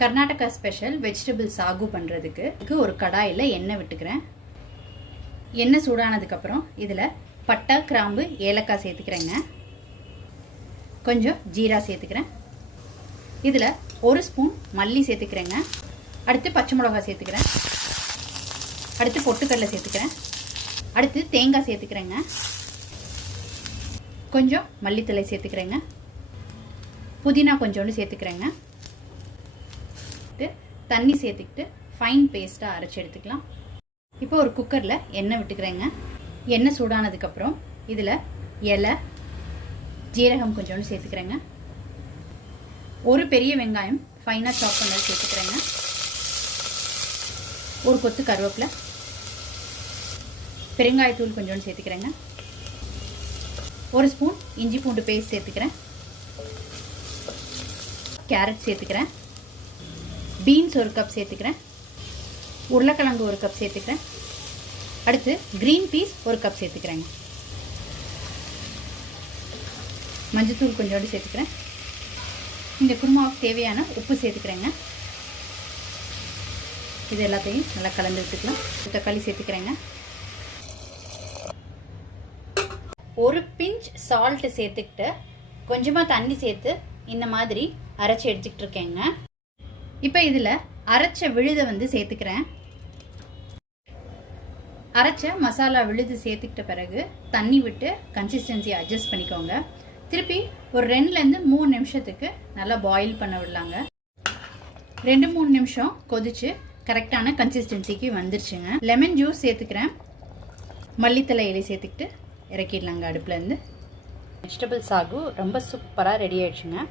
Karnataka special vegetable Sahoo பண்ணுறதுக்கு ஒரு கடாயில் எண்ணெய் விட்டுக்கிறேன். எண்ணெய் சூடானதுக்கப்புறம் இதில் பட்டை, கிராம்பு, ஏலக்காய் சேர்த்துக்கிறேங்க. கொஞ்சம் ஜீரா சேர்த்துக்கிறேன். இதில் ஒரு ஸ்பூன் மல்லி சேர்த்துக்கிறேங்க. அடுத்து பச்சை மிளகாய் சேர்த்துக்கிறேன். அடுத்து பொட்டுக்கடலை சேர்த்துக்கிறேன். அடுத்து தேங்காய் சேர்த்துக்கிறேங்க. கொஞ்சம் மல்லித்தழை சேர்த்துக்கிறேங்க. புதினா கொஞ்சோண்டு சேர்த்துக்கிறேங்க. தண்ணி சேர்த்துக்கிட்டு ஃபைன் பேஸ்ட்டாக அரைச்சி எடுத்துக்கலாம். இப்போ ஒரு குக்கரில் எண்ணெய் விட்டுக்கிறேங்க. எண்ணெய் சூடானதுக்கப்புறம் இதில் இலை, ஜீரகம் கொஞ்சோண்டு சேர்த்துக்கிறேங்க. ஒரு பெரிய வெங்காயம் ஃபைனாக சாப் பண்ணி சேர்த்துக்கிறேங்க. ஒரு கொத்து கருவேப்பிலை, பெருங்காயத்தூள் கொஞ்சோண்டு சேர்த்துக்கிறேங்க. ஒரு ஸ்பூன் இஞ்சி பூண்டு பேஸ்ட் சேர்த்துக்கிறேன். கேரட் சேர்த்துக்கிறேன். பீன்ஸ் ஒரு கப் சேர்த்துக்கிறேன். உருளைக்கிழங்கு ஒரு கப் சேர்த்துக்கிறேன். அடுத்து கிரீன் பீஸ் ஒரு கப் சேர்த்துக்கிறேங்க. மஞ்சத்தூள் கொஞ்சோண்டு சேர்த்துக்கிறேன். இந்த குருமாவுக்கு தேவையான உப்பு சேர்த்துக்கிறேங்க. இது எல்லாத்தையும் நல்லா கலந்து விட்டுக்கலாம். தக்காளி சேர்த்துக்கிறேங்க. ஒரு பிஞ்ச் சால்ட் சேர்த்துக்கிட்டு கொஞ்சமாக தண்ணி சேர்த்து இந்த மாதிரி அரைச்சி எடுத்துக்கிட்டு இருக்கேங்க. இப்போ இதில் அரைச்ச விழுதை சேர்த்துக்கிறேன். அரைச்ச மசாலா விழுது சேர்த்துக்கிட்ட பிறகு தண்ணி விட்டு கன்சிஸ்டன்சி அட்ஜஸ்ட் பண்ணிக்கோங்க. திருப்பி ஒரு 2லேருந்து 3 நிமிஷத்துக்கு நல்லா பாயில் பண்ண விடலாங்க. 2-3 நிமிஷம் கொதிச்சு கரெக்டான கன்சிஸ்டன்சிக்கு வந்துருச்சுங்க. லெமன் ஜூஸ் சேர்த்துக்கிறேன். மல்லித்தழை இலை சேர்த்துக்கிட்டு இறக்கிடலாங்க அடுப்புலேருந்து. வெஜிடபிள் சாகு ரொம்ப சூப்பராக ரெடி ஆயிடுச்சுங்க.